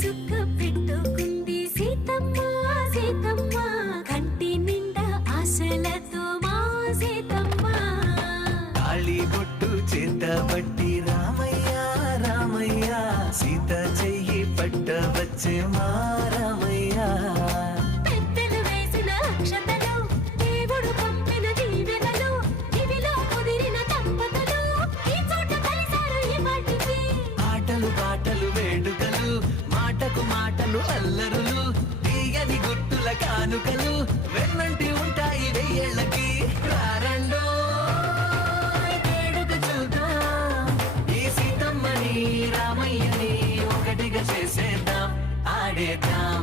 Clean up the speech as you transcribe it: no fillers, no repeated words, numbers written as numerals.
చుక్క పెట్టుకుంది సీతమ్మ సీతమ్మ కంటి నిండా ఆశలతో మా సీతమ్మ తాళి బొట్టు చేత పట్టి రామయ్య రామయ్య సీత చెయ్యి పట్ట వచ్చే మా రామయ్య పెద్దలు వేసిన అక్షతలు దేవుడు పంపిన దీవెనలు ఇవిలో కుదిరిన దంపతులు ఈ చోట కలిసారు ఈ మాటికి ఆటలు పాటలు వేడుకలు మాటకు మాటలు అల్లరులు తీయని గుర్తుల కానుకలు వెన్నంటి ఉంటాయి వెయ్యేళ్ళకి రారండో వేడుక చూద్దాం ఈ సీతమ్మని రామయ్యని ఒకటిగా చేసేద్దాం ఆడేద్దాం